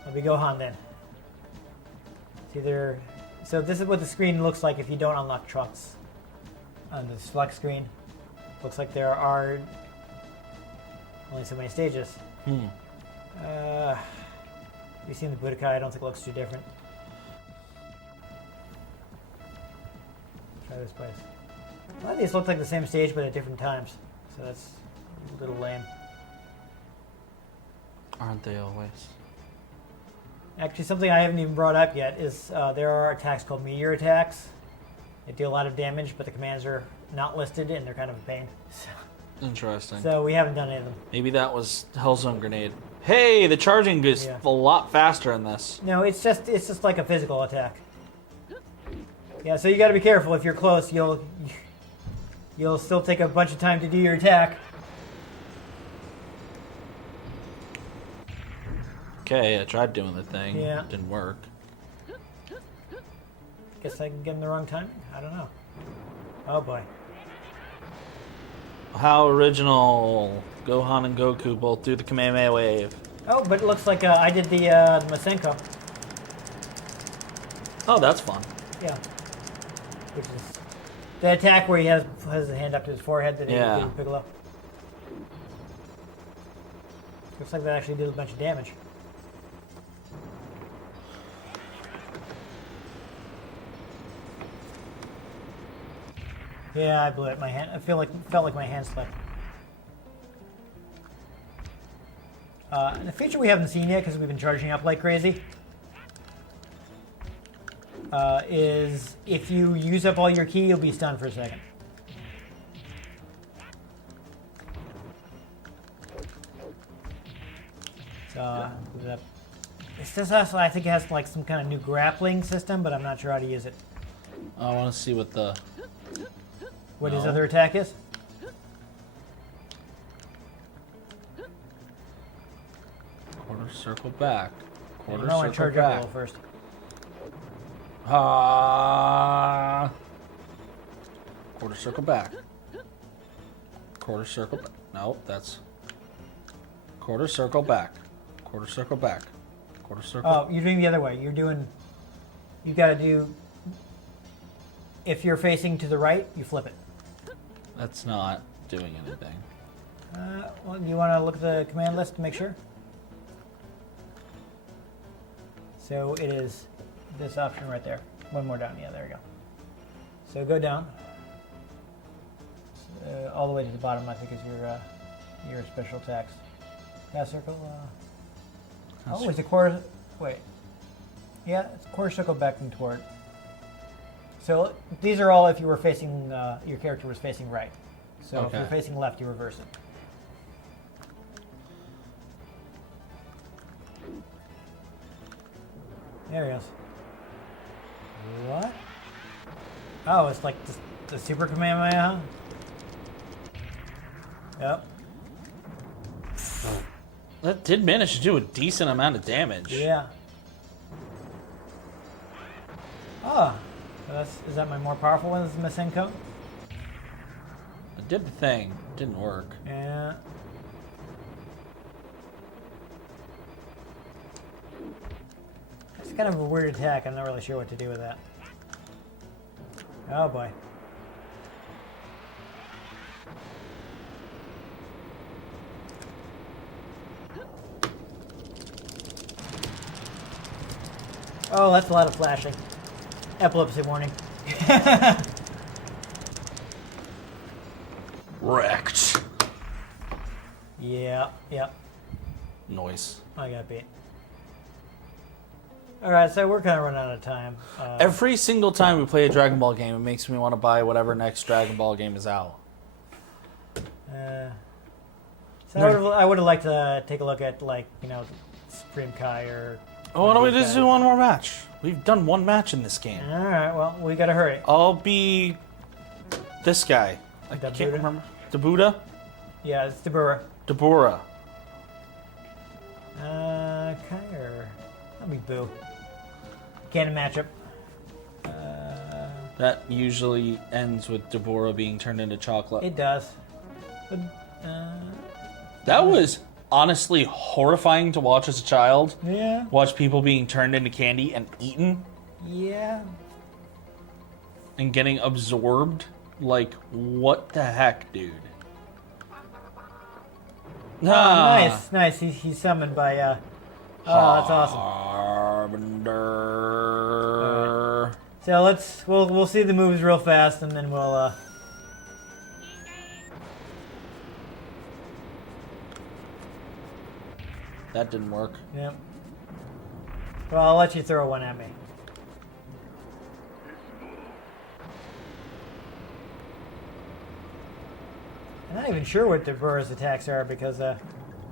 I'll be Gohan then. It's either... So this is what the screen looks like if you don't unlock Trunks. On the select screen, looks like there are only so many stages. You've seen the Budokai, I don't think it looks too different. Try this place. A lot of these look like the same stage but at different times. So that's a little lame. Aren't they always? Actually, something I haven't even brought up yet is there are attacks called meteor attacks. They deal a lot of damage, but the commands are not listed and they're kind of a pain. Interesting. So we haven't done any of them. Maybe that was Hellzone Grenade. Hey, the charging is Yeah. a lot faster in this. No, it's just like a physical attack. Yeah, so you got to be careful. If you're close, you'll still take a bunch of time to do your attack. Okay, I tried doing the thing. Yeah. It didn't work. Guess I can get in the wrong timing. I don't know. Oh boy. How original. Gohan and Goku both do the Kamehameha wave. Oh, but it looks like I did the Masenko. Oh, that's fun. Yeah. Which is the attack where he has his hand up to his forehead that he did with Piccolo. Looks like that actually did a bunch of damage. Yeah, I blew it. My hand. I felt like my hand slipped. The feature we haven't seen yet because we've been charging up like crazy is if you use up all your ki, you'll be stunned for a second. So this also, I think, it has like some kind of new grappling system, but I'm not sure how to use it. I want to see what the... What his other attack is? Quarter circle back. Quarter I want to circle charge up a back. little first. Quarter circle back. Quarter circle back. No, that's... Quarter circle back. Quarter circle back. Quarter circle... Oh, you're doing the other way. You're doing... You got to do... If you're facing to the right, you flip it. That's not doing anything. Well, you want to look at the command list to make sure? So it is this option right there. One more down. Yeah, there we go. So go down. All the way to the bottom, I think, is your special attacks. Pass circle. Oh, it's a quarter... Wait. Yeah, it's quarter circle back and toward. So these are all if you were facing, your character was facing right. So if you're facing left, you reverse it. There he goes. What? Oh, it's like the super Kamehameha? Yep. That did manage to do a decent amount of damage. Yeah. Oh. So is that my more powerful one? Is Masenko? It did the thing. It didn't work. Yeah. It's kind of a weird attack. I'm not really sure what to do with that. Oh boy. Oh, that's a lot of flashing. Epilepsy warning. Wrecked. Yeah, yep. Noise. I got beat. Alright, so we're kind of running out of time. Every single time we play a Dragon Ball game, it makes me want to buy whatever next Dragon Ball game is out. So I would have liked to take a look at, like, you know, Supreme Kai or... Oh, why don't we just do one more match? We've done one match in this game. Alright, well, we gotta hurry. I'll be this guy. I The can't Buddha? remember. Debuda? Yeah, it's Dabura. Deborah. Kai or... That'll be Boo. Canon matchup. That usually ends with Deborah being turned into chocolate. It does. But, That was honestly horrifying to watch as a child. yeah. Watch people being turned into candy and eaten Yeah. and getting absorbed. Like, what the heck, dude? Nice, nice. He's summoned by, oh, that's awesome. Harbinger. So we'll see the moves real fast, and then we'll, That didn't work. Yep. Well, I'll let you throw one at me. I'm not even sure what Dabura's attacks are because,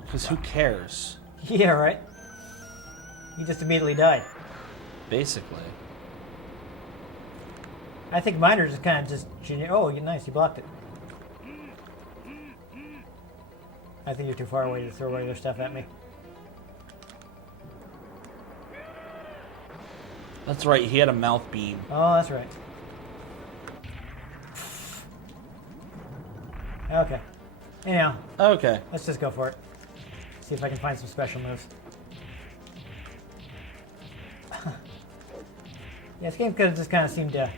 Because who cares? yeah, right? He just immediately died. Basically. I think mine are just kind of just... Oh, nice, you blocked it. I think you're too far away to throw regular stuff at me. That's right, he had a mouth beam. Oh, that's right. Okay. Anyhow, Okay. let's just go for it. See if I can find some special moves. Yeah, this game could just kind of seem to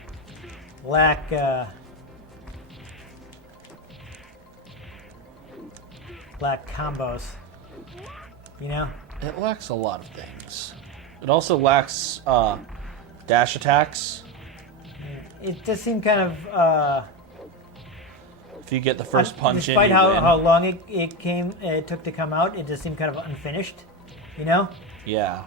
lack combos. You know? It lacks a lot of things. It also lacks dash attacks. It just seemed kind of if you get the first punch in, despite you win. how long it took to come out, it just seemed kind of unfinished. You know? Yeah.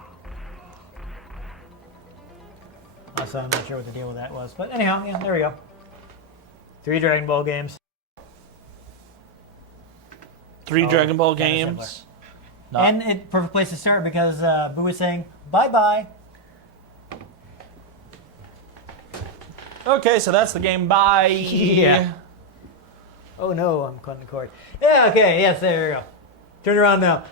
Also, I'm not sure what the deal with that was. But anyhow, yeah, there we go. 3 Dragon Ball games. 3 Dragon Ball kinda games. And it's perfect place to start because Boo is saying bye-bye. Okay, so that's the game. Bye. Yeah. Oh no, I'm cutting the cord. Yeah, okay, yes, there you go. Turn around now.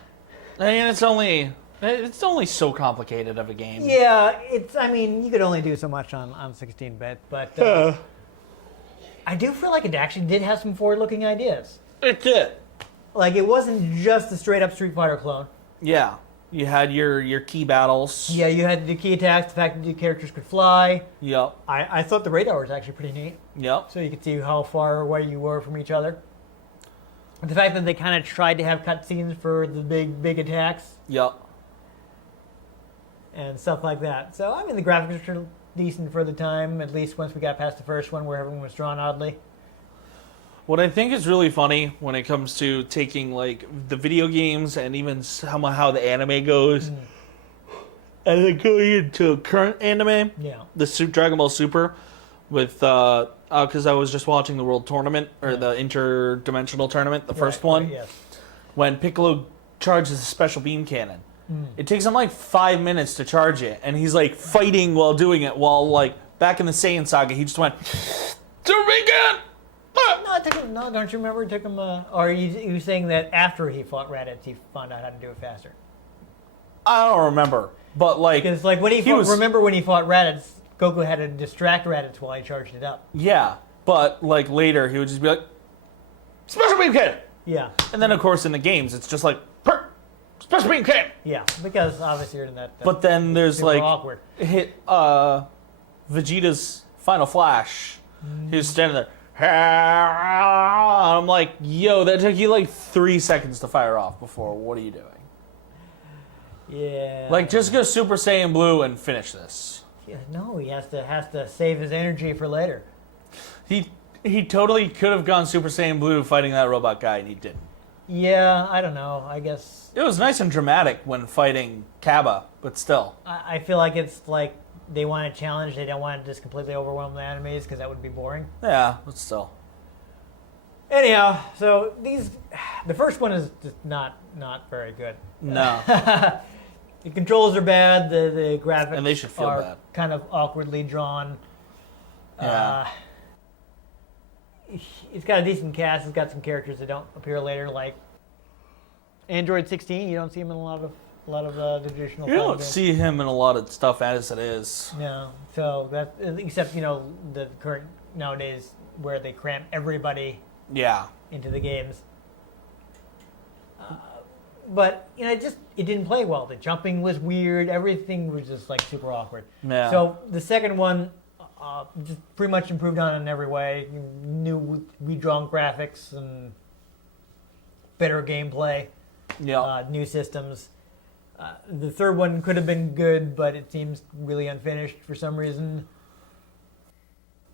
And it's only so complicated of a game. Yeah, I mean, you could only do so much on 16-bit, but I do feel like it actually did have some forward-looking ideas. It did. Like, it wasn't just a straight-up Street Fighter clone. Yeah. You had your key battles. Yeah, you had the key attacks, the fact that the characters could fly. Yep. I thought the radar was actually pretty neat. Yep. So you could see how far away you were from each other. The fact that they kind of tried to have cutscenes for the big attacks. Yep. And stuff like that. So, I mean, the graphics are decent for the time, at least once we got past the first one where everyone was drawn oddly. What I think is really funny when it comes to taking, like, the video games and even how the anime goes, and then going into current anime, Yeah. the Dragon Ball Super, with, because I was just watching the World Tournament, or the Interdimensional Tournament, the first one, Right, yes. when Piccolo charges a special beam cannon. It takes him like 5 minutes to charge it, and he's like fighting while doing it, while like back in the Saiyan saga, he just went, Turrican! No, it took him, no, don't you remember? It took him, or are you saying that after he fought Raditz, he found out how to do it faster? I don't remember, but like, Because like when remember when he fought Raditz, Goku had to distract Raditz while he charged it up. yeah, but like later he would just be like, special beam cannon! Yeah. And then of course in the games it's just like, special beam cannon! Yeah, because obviously you're in that. But then there's super like, awkward. Vegeta's Final Flash. He was standing there. I'm like, yo, that took you like 3 seconds to fire off before. What are you doing? Yeah. Like, just go Super Saiyan Blue and finish this. Yeah, no, he has to save his energy for later. He totally could have gone Super Saiyan Blue fighting that robot guy, and he didn't. Yeah, I don't know. I guess It was nice and dramatic when fighting Kaba, but still. I feel like it's like they want a challenge. They don't want to just completely overwhelm the enemies because that would be boring. Yeah, but still. Anyhow, so the first one is just not very good. No. The controls are bad. The graphics And they should feel are bad. kind of awkwardly drawn. Yeah. It's got a decent cast. It's got some characters that don't appear later, like Android 16. You don't see him in a lot of the traditional. You don't games. see him in a lot of stuff as it is. No, so that except the current nowadays where they cram everybody Yeah. into the games. But it didn't play well. The jumping was weird. Everything was just like super awkward. Yeah. So the second one just pretty much improved on it in every way. New redrawn graphics and better gameplay. Yeah. New systems. The third one could have been good, but it seems really unfinished for some reason.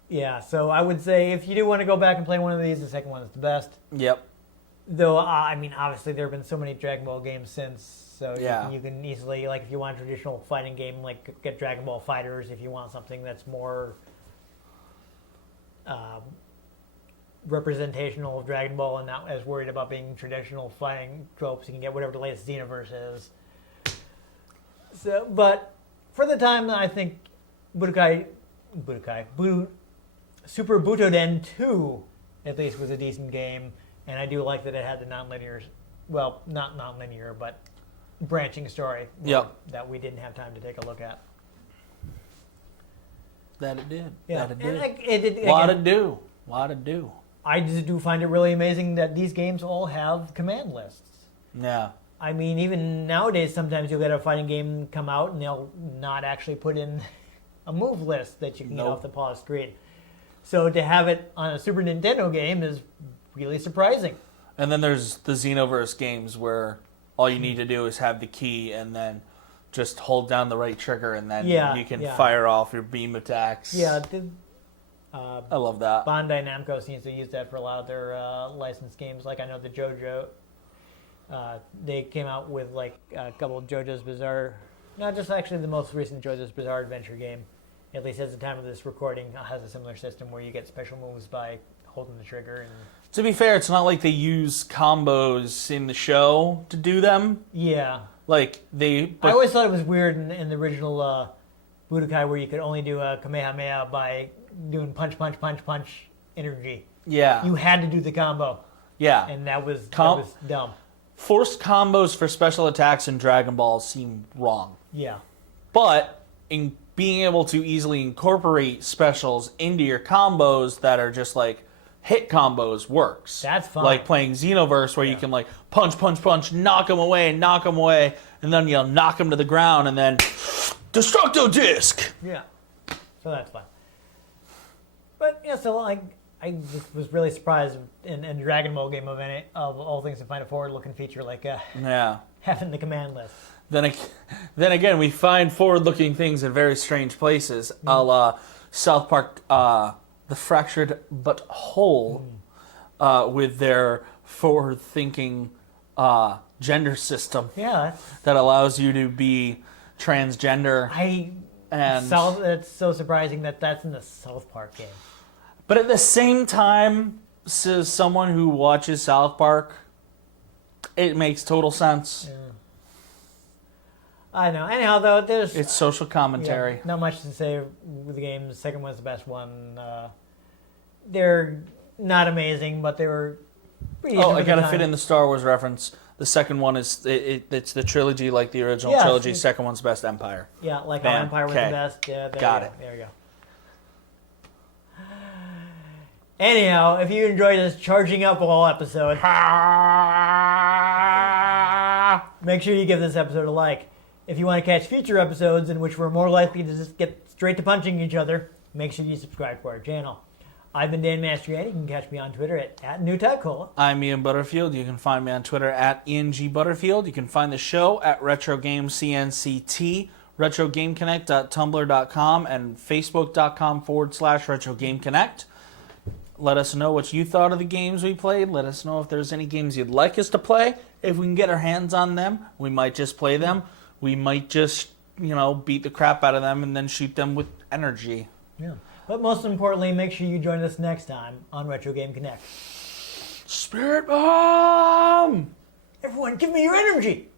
Yeah, so I would say if you do want to go back and play one of these, the second one is the best. Yep. Though, I mean, obviously there have been so many Dragon Ball games since, so Yeah. you can easily, like, if you want a traditional fighting game, like, get Dragon Ball Fighters. If you want something that's more representational of Dragon Ball and not as worried about being traditional fighting tropes, you can get whatever the latest Xenoverse is. So, but for the time, I think Super Butoden 2 at least was a decent game, and I do like that it had the non-linear, well, not non-linear, but branching story that we didn't have time to take a look at. That it did. Yeah, That it did. and it did. Lot Again, to do. I just do find it really amazing that these games all have command lists. Yeah. I mean, even nowadays, sometimes you'll get a fighting game come out and they'll not actually put in a move list that you can get off the pause screen. So to have it on a Super Nintendo game is really surprising. And then there's the Xenoverse games where all you need to do is have the key and then just hold down the right trigger and then you can fire off your beam attacks. Yeah, I love that. Bandai Namco seems to use that for a lot of their licensed games. Like I know the JoJo, they came out with like a couple of JoJo's Bizarre, not just actually the most recent JoJo's Bizarre Adventure game, at least at the time of this recording, has a similar system where you get special moves by holding the trigger. And to be fair, it's not like they use combos in the show to do them. Yeah. Like I always thought it was weird in the original Budokai where you could only do a Kamehameha by doing punch, punch, punch, punch energy. Yeah. You had to do the combo. Yeah. And that was dumb. Forced combos for special attacks in Dragon Ball seem wrong. Yeah. But in being able to easily incorporate specials into your combos that are just like hit combos works. That's fun. Like playing Xenoverse where you can like punch, punch, punch, knock them away, and then you'll knock them to the ground and then Destructo Disc! Yeah. So that's fun. But yeah, so like I just was really surprised in a Dragon Ball game of all things to find a forward-looking feature like having the command list. Then again, we find forward-looking things in very strange places, a la South Park, The Fractured But Whole, with their forward-thinking gender system that allows you to be transgender. It's so surprising that that's in the South Park game. But at the same time, as someone who watches South Park, it makes total sense. Yeah. I know. Anyhow, though, it's social commentary. Not much to say with the game. The second one's the best one. They're not amazing, but they were pretty. I gotta fit in the Star Wars reference. The second one is it's the trilogy like the original trilogy. Second one's best Empire. Yeah, like how Empire was the best. Yeah, got it. There you go. Anyhow, if you enjoyed this charging up all episode, make sure you give this episode a like. If you want to catch future episodes in which we're more likely to just get straight to punching each other, make sure you subscribe to our channel. I've been Dan Mastriani. You can catch me on Twitter at NewTypeCola. I'm Ian Butterfield. You can find me on Twitter at IanG Butterfield. You can find the show at RetroGameCNCT, RetroGameConnect.tumblr.com, and Facebook.com/RetroGameConnect. Let us know what you thought of the games we played. Let us know if there's any games you'd like us to play. If we can get our hands on them, we might just play them. We might just, beat the crap out of them and then shoot them with energy. Yeah. But most importantly, make sure you join us next time on Retro Game Connect. Spirit Bomb! Everyone, give me your energy!